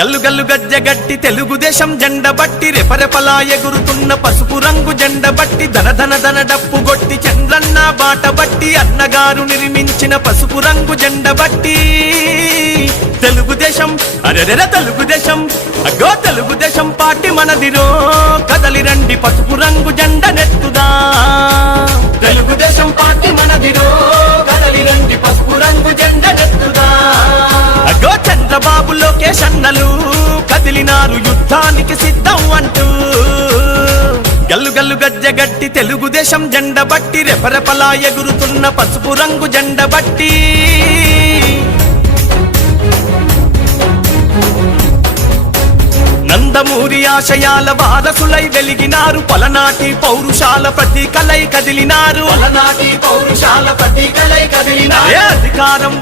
గల్లు గల్లు గజ్జగట్టి తెలుగుదేశం జెండ బట్టి రెపరెపలా ఎగురుతున్న పసుపు రంగు జెండ బట్టి ధన ధన ధన డప్పు గొట్టి చంద్రన్న బాట బట్టి అన్నగారు నిర్మించిన పసుపు రంగు జెండ బట్టి తెలుగుదేశం అరెరెర తెలుగుదేశం అగ్గో తెలుగుదేశం పార్టీ మనదిరో కదలి రండి పసుపు రంగు జెండ నెత్తుదా తెలుగుదేశం పార్టీ మనదిరో కదలి రండి పసుపు రంగు జెండ నెత్తుదా అగ్గో చంద్రబాబు లోకేష్ అన్నలు కదిలినారు యుద్ధానికి సిద్ధం అంటూ గల్లు గల్లు గజ్జగట్టి తెలుగుదేశం జెండ బట్టి రెపరెపలా ఎగురుతున్న పసుపు రంగు జెండ బట్టి నందమూరి ఆశయాల వారసులై వెలిగినారు పలనాటి పౌరుషాల ప్రతీకలై కదిలినారు అధికారం